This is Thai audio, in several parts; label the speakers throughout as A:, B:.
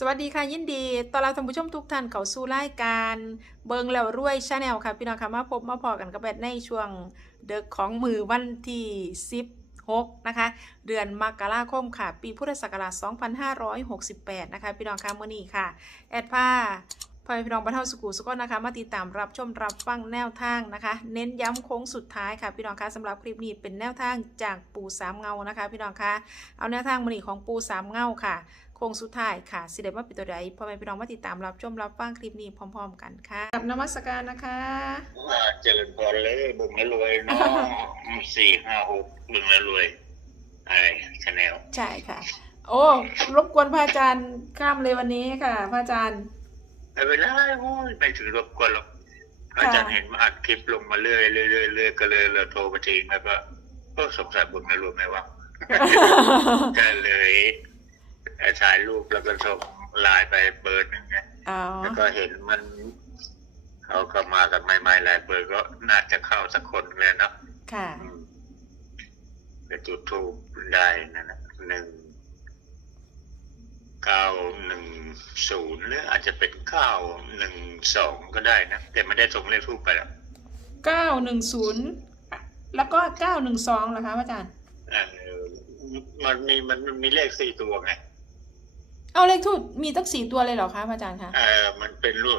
A: สวัสดีค่ะยินดีต้อนรับท่านผู้ชมทุกท่านเข้าสู่รายการเบิงแล้วรวยชาแนลค่ะ พี่น้องค่ะมาพบมาพอกันกับแบดในช่วงเด็กของมือวันที่ 16 นะคะ เดือนมกราคมค่ะ ปีพุทธศักราช 2568 นะคะ พี่น้องค่ะมื้อนี้ค่ะ แอดผ้าพ่อแม่พี่น้องบรรเทาสุขุสุขนะคะมาติดตามรับชมรับฟังแนวทางนะคะ เน้นย้ำโค้งสุดท้ายค่ะพี่น้องคะสำหรับคลิปนี้เป็นแนวทางจากปูสามเงานะคะ พี่น้องคะเอาแนวทางมือนี้ของปูสามเงาค่ะ โค้งสุดท้ายค่ะ สิเดมาเป็นตัวใดพ่อแม่พี่น้องมาติดตามรับชมรับฟังคลิปนี้พร้อม ๆ กันค่ะกับนมัสการนะคะ
B: ว่าเจริญพรเลยบุญแล้วรวยเนาะสี่ห้าหกบุญแล้วรวยอะไรชาแนล
A: ใช่ค่ะ โอ้รบกวนพระอาจารย์ข้ามเลยวันนี้ค่ะ พระอาจารย์
B: ไม่เป็นไรโอ้ยไม่ถึงรบกวนหรอกอาจารย์เห็นมาอัดคลิปลงมาเรื่อยเรื่อยเรื่อยเรื่อยก็เลยเราโทรไปทิ้งแล้วก็ก็สงสัยบุญแล้วรวยไหมวะก็เลย ถ่ายรูปแล้วก็ส่งไลน์ไปเบอร์หนึ่งไง
A: อ๋อ
B: แล้วก็เห็นมันเขาก็มากันใหม่ๆหลายเบอร์ก็น่าจะเข้าสักคนเลยเนาะ
A: ค่ะ
B: อืมไปจุดทูปได้นั่นนะหนึ่งเก้าหนึ่งศูนย์หรืออาจจะเป็นเก้าหนึ่งสองก็ได้นะ แต่ไม่ได้ส่งเลขทูปไปแล้ว
A: เก้าหนึ่งศูนย์แล้วก็เก้าหนึ่งสองเหรอคะพระอาจารย์
B: เออมันมีมันมันมีเลขสี่ตัวไง
A: เอาเลขทูตมีตั้งสี่ตัวเลยเหรอคะพระอาจารย์คะ
B: เออมันเป็นรูป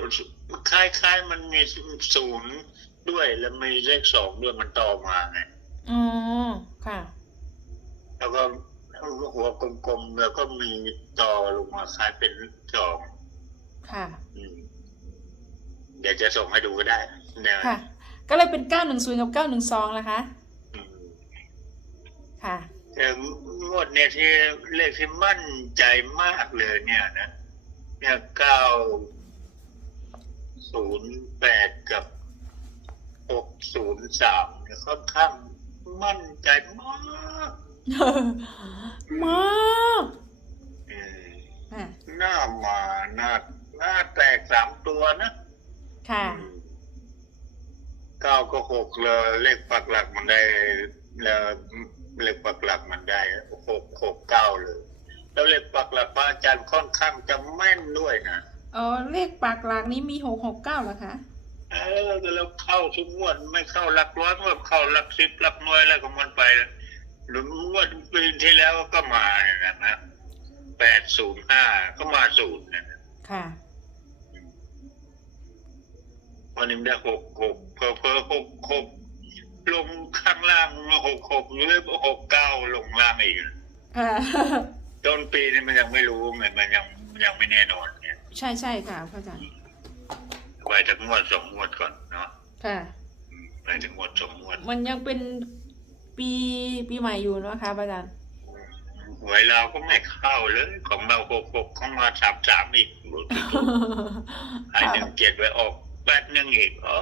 B: คล้ายคล้ายๆ มันมีศูนย์ด้วยแล้วมีเลขสองด้วยมันต่อมาไง
A: อ๋อค่ะ
B: แล้วก็หัวกลมๆแล้วก็มีต่อลงมาคล้ายเป็นสอง
A: ค่ะ
B: อืมเดี๋ยวจะส่งให้ดูก็ได้เนี่ย
A: ค่ะ ก็เลยเป็นเก้าหนึ่งศูนย์กับเก้าหนึ่งสองนะคะ
B: อืม
A: ค่ะ
B: แต่ งวดเนี่ยที่เลขที่มั่นใจมากเลยเนี่ยนะเนี่ยเก้าศูนย์แปดกับหกศูนย์สามเนี่ยค่อนข้างมั่นใจมาก
A: มาก
B: เออ
A: ค่ะ
B: หน้ามาหน้าหน้าแตกสามตัวนะ
A: ค่ะ
B: เก้าก็หกเลยเลขปักหลักมันได้ แล้วเลขปักหลักมันได้หกหกเก้าเลยแล้วเลขปักหลักพระอาจารย์ค่อนข้างจะแม่นด้วยนะ
A: อ๋อเลขปากหลักนี้มีหกหกเก้าเหรอคะ
B: เออแล้วเข้าทุกงวดไม่เข้าหลักร้อยก็เข้าหลักสิบหลักหน่วยแล้วก็มันไปแล้วหรืองวดปีที่แล้วก็มาเนี่ยนะแปดศูนย์ห้าก็มาศูนย์นะ
A: ค่ะ
B: วันนี้ได้หกหกเพอเพอหกหก ลงข้างล่างหกหกหรือหกเก้าลงล่างอีก
A: ค่ะ
B: ต้นปีนี่มันยังไม่รู้เหมือนมันยังยังไม่แน่นอนเนี่ย
A: ใช่ใช่ค่ะพระอาจารย์
B: ไว้ถึงงวดสองงวดก่อนเนาะ
A: ค่ะ
B: อืมไว้ถึงงวดสองงวด
A: มันยังเป็นปีปีใหม่อยู่เนอะคะพระอาจารย์
B: ไว้เราก็ไม่เข้าเลย ของเราหกหกเข้ามาสามสามอีกไอ้หนึ่งเจ็ดไว้ออกแปดหนึ่งอีกโอ้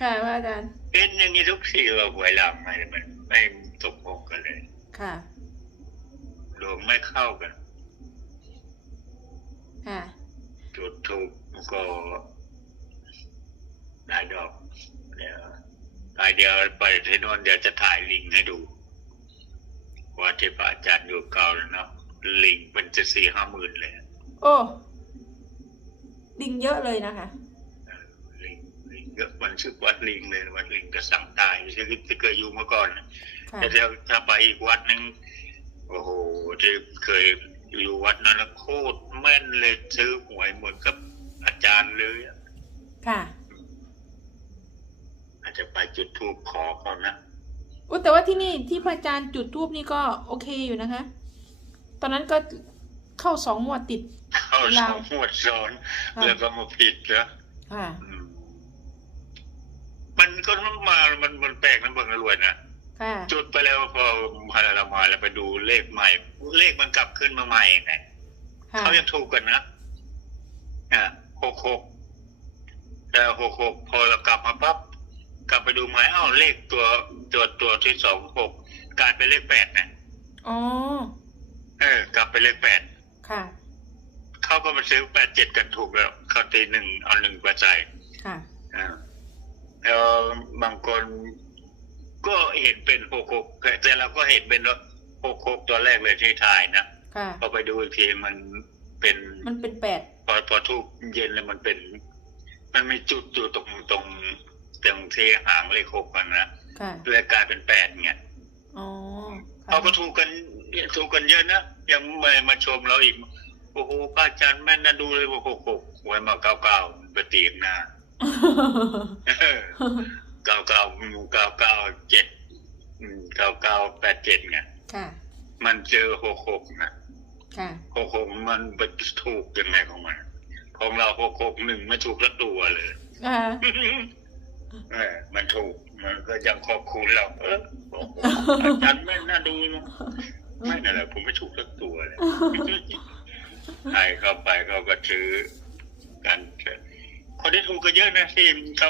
A: ค่ะพระอาจารย์
B: เป็นอย่างนี้ทุกทีว่าไว้เราไม่มันไม่ตกอกกันเลย
A: ค่ะ
B: รวมไม่เข้ากัน
A: ค่ะ
B: จุดถูกก็หลายดอกเดี๋ยวไปเดียวไปที่โน่นเดี๋ยวจะถ่ายลิงก์ให้ดู ว่าที่พระอาจารย์อยู่เก่าแล้วเนาะลิงก์มันจะสี่ห้าหมื่นเลย
A: โอ้ดิงเยอะเลยนะคะ
B: ลิง ลิงเยอะมันชื่อวัดลิงเลยวัดลิงก็สั่งตายที่ที่เคยอยู่มาก่อนนะ
A: ค่ะ
B: แต่ถ้าถ้าไปอีกวัดหนึ่งโอ้โหที่เคยอยู่วัดนั้นแล้วโคตรแม่นเลยซื้อหวยเหมือนกับอาจารย์เลยอะ
A: ค่ะ
B: อาจจะไปจุดทูปขอเขานะ
A: อุยแต่ว่าที่นี่ที่พระอาจารย์จุดทูบนี่ก็โอเคอยู่นะคะ ตอนนั้นก็เข้าสองงวดติด
B: เข้าสองหมวดซ้อน
A: ค่ะ
B: แล้วก็มาผิดแล้ว
A: ค่ะ
B: อื มมันก็ต้องมา มันมันแปลกนะเบิ่งแล้วรวยนะ
A: ค่ะ
B: จุดไปแล้วพอพอเรามาแล้วไปดูเลขใหม่ เลขมันกลับขึ้นมาใหม่ไง
A: ค่ะ
B: เขายังถูกกันนะอ่าหกหกแต่หกหกพอเรากลับมาปั๊บกลับไปดูใหม่อ้าวเลขตัวตัวตัวที่สองหกกลายเป็นเลขแปดนะ
A: อ๋อ
B: เออกลับไปเลขแปด
A: ค่ะ
B: เขาก็มาซื้อแปดเจ็ดกันถูกแล้วเขาตีหนึ่งเอาหนึ่งกระจาย
A: ค่ะ
B: อ่า แล้วบางคนก็เห็นเป็นหกหกแต่เราก็เห็นเป็นหกหกตัวแรกเลยที่ถ่ายนะ
A: ค่ะ
B: พอไปดูอีกทีมันเป็น
A: มันเป็นแปด
B: พอพอทูบเย็นแล้วมันเป็น มันไม่จุดอยู่ตรงตรงตรงที่หางเลขหกกันนะ
A: ค่ะ
B: เลยกลายเป็นแปดเนี่ย
A: อ๋อค่ะ
B: เขาก็ถูกกันถูกกันเยอะนะยังมามาชมเราอีกโอ้โหป้าอาจันแม่นนะดูเลยว่าหกหกไว้มาเก้าเก้าไปตีกหน้า เก้าเก้าเก้าเก้าเจ็ดเก้าเก้าแปดเจ็ดไง
A: ค่ะ
B: มันเจอหกหกนะ
A: ค่ะ
B: หกหกมันไปถูกยังไงของมัน ของเราหกหกหนึ่งไม่ถูกละตัวเลย
A: อ่า
B: เออมันถูกมันก็ยังขอบคุณเราเออโอ้โหอาจารย์ไม่น่าดูนะไม่นั่นแหละผมไม่ถูกสักตัวเลยใครเข้าไปเขาก็ซื้อกัน คนที่ถูกก็เยอะนะที่ท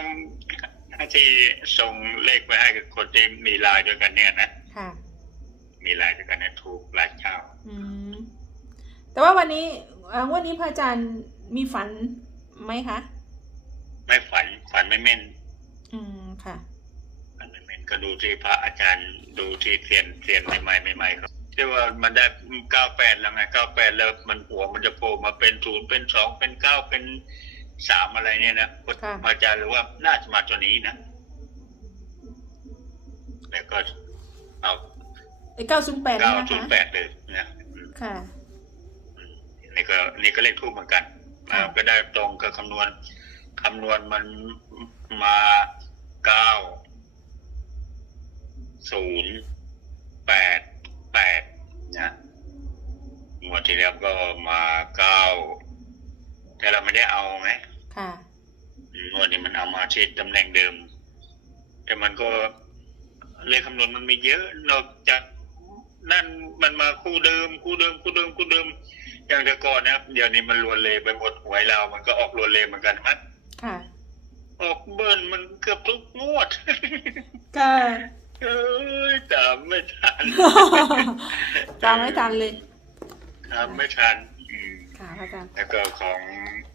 B: ำที่ส่งเลขไปให้กับคนที่มีไลายด้วยกันเนี่ยนะ
A: ค่ะ
B: มีไลายด้วยกันเนี่ยถูกหลายเจ้า
A: อืมแต่ว่าวันนี้เอ่อวันนี้พระอาจารย์มีฝันไหมคะ
B: ไม่ฝันฝันไม่แม่น
A: อืมค่ะ
B: ฝันไม่แม่นก็ดูที่พระอาจารย์ดูที่เซียนเซียนใหม่ๆใหม่ๆครับที่ว่ามันได้เก้าแปดแล้วไงเก้าแปดแล้วมันหัวมันจะโผล่มาเป็นศูนย์เป็นสองเป็นเก้าเป็น สามอะไรเนี่ยนะ
A: ค่ะ
B: พระอาจารย์หรือว่าน่าจะมาตัวนี้นะแล้วก็เอา
A: ไอ้เก้าศูนย์แปด
B: เก้า
A: นะ
B: ศูน
A: คะ
B: ย์แปดเลยนะอืม
A: ค่ะ
B: นี่ก็นี่ก็เลขทูบเหมือนกัน
A: ค่ะ
B: อ่าก็ได้ตรงกับคำนวณคำนวณมันมาเก้าศูนย์แปดแปดนะงวดที่แล้วก็มาเก้า แต่เราไม่ได้เอาไหม
A: ค่ะ
B: งวดนี้มันเอามาที่ตำแหน่งเดิม แต่มันก็เลขคำนวณมันมีเยอะนอกจากนั่นมันมาคู่เดิม คู่เดิม คู่เดิม คู่เดิม อย่างแต่ก่อนนะครับเดี๋ยวนี้มันรวนเลยไปหมดหวยเรา มันก็ออกรวนเลยเหมือนกันมั้ย
A: ค่ะ
B: ออกเบิ้ลมันเกือบทุกงวด
A: ค่ะ
B: เอ้ยตามไม่ทัน
A: ตามไม่ทันเลย
B: ตามไม่ทันอืม
A: ค่ะพระอาจารย์
B: แล้วก็ของ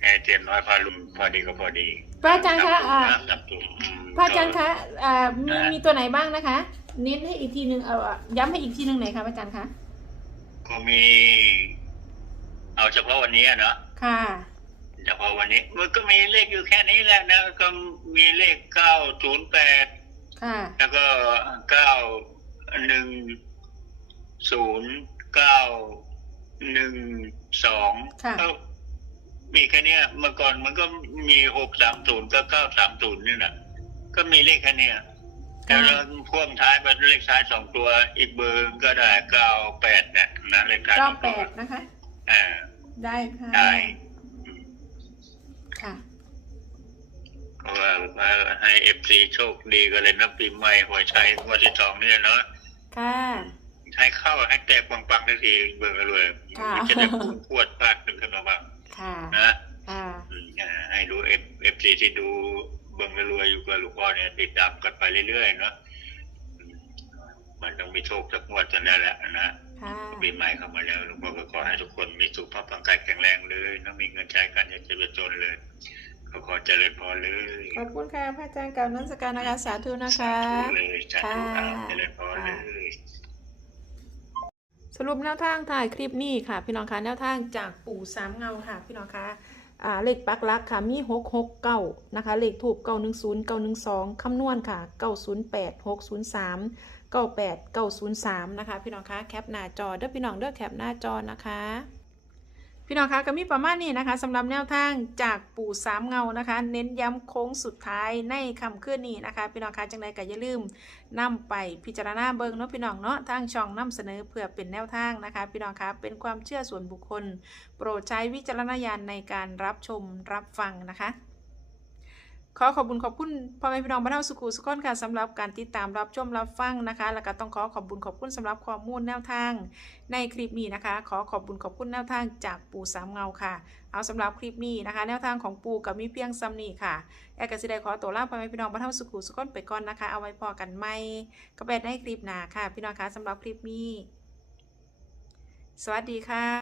B: แอร์เจนน้อยพาลุมพอดีก็พอดี
A: พระอาจารย์คะอ่า
B: จับตุ่มอืม
A: พระอาจารย์คะอ่ามี
B: อ่ามี
A: มีตัวไหนบ้างนะคะ เน้นให้อีกทีหนึ่งเอาอะย้ำให้อีกทีหนึ่งหน่อยค่ะพระอาจารย์คะ
B: ก็มี เอาเฉพาะวันนี้อะเนาะ
A: ค่ะ
B: เฉพาะวันนี้ มันก็มีเลขอยู่แค่นี้แหละนะก็มีเลขเก้าศูนย์แปด
A: ค่ะ
B: แล้วก็เก้าหนึ่งศูนย์เก้า หนึ่งสอง
A: ค่ะ
B: ก็มีแค่เนี้ยเมื่อก่อนมันก็มีหกสามศูนย์ก็เก้าสามศูนย์นี่แหละก็มีเลขแค่เนี้ยแต่เราพ่วงท้ายเป็นเลขท้ายสองตัวอีกเบอร์ก็ได้เก้าแปดเนี่ยนะเลขท้าย
A: เก้า
B: สอง
A: แป
B: ตัว
A: ดนะคะ
B: อ่า
A: ได้ค่ะ
B: ได้
A: ค่ะ
B: ก็ว่าให้เอฟซีโชคดีกันเลยนะปีใหม่หัวชัยงวันที่สองเนี่ยเนาะ
A: ค่ะ
B: ให้เข้าให้แตกปังๆทันทีเบื่อเลย
A: ค่ะ
B: มันจะได้พูดพวดพลาดหนึ่งขึ้นมาบ้าง
A: ค่ะ
B: นะ
A: ค่ะ
B: อืมอ่าให้ดูเอฟเอฟซีที่ดูเบิ่งรวยๆอยู่กับหลวงพ่อเนี่ยติดตามกันไปเรื่อยๆเนาะอืมมันต้องมีโชคสักงวดจนได้แหละนะ
A: ค่ะ
B: ปีใหม่เข้ามาแล้วหลวงพ่อก็ขอให้ทุกคนมีสุขภาพร่างกายแข็งแรงเลยนะมีเงินใช้กันอย่าเจ็บอย่าจนเลยก็ขอเจริญพรเลย
A: ขอบคุณค่ะพระอาจารย์กล่าวนันสการนะคะสาธุนะคะ
B: เลยสาธุครับเจริญพรเลย
A: สรุปแนวทางถ่ายคลิปนี้ค่ะ พี่น้องคะแนวทางจากปู่สามเงาค่ะ พี่น้องคะอ่าเลขปักลักค่ะมีหกหกเก้านะคะเลขถูกเก้าหนึ่งศูนย์เก้าหนึ่งสองคำนวณค่ะเก้าศูนย์แปดหกศูนย์สามเก้าแปดเก้าศูนย์สามนะคะ พี่น้องคะแคปหน้าจอเด้อพี่น้องเด้อแคปหน้าจอนะคะ พี่น้องคะก็มีประมาณนี้นะคะสำหรับแนวทางจากปู่สามเงานะคะ เน้นย้ำโค้งสุดท้ายในคำเคลื่อนนี้นะคะ พี่น้องคะจังไรก็อย่าลืมนำไปพิจารณาเบิ่งเนาะพี่น้องเนาะทางช่องนำเสนอเพื่อเป็นแนวทางนะคะ พี่น้องคะเป็นความเชื่อส่วนบุคคล โปรดใช้วิจารณญาณในการรับชมรับฟังนะคะ ขอขอบคุณขอบคุณพ่อแม่พี่น้องบ้านเฮาสุขุสุขคนค่ะสำหรับการติดตามรับชมรับฟังนะคะ แล้วก็ต้องขอขอบคุณขอบคุณสำหรับข้อมูลแนวทาง ในคลิปนี้นะคะ ขอขอบคุณขอบคุณแนวทางจากปู่สามเงาค่ะ เอาสำหรับคลิปนี้นะคะ แนวทางของปู่กับมีเพียงซ้ำนี้ค่ะแอร์กสิได้ขอตัวลาพ่อแม่พี่น้องบ้านเฮาสุขุสุขคนไปก่อนนะคะ เอาไว้พอกันไหมก็ไปในคลิปหน้าค่ะ พี่น้องคะสำหรับคลิปนี้ สวัสดีค่ะ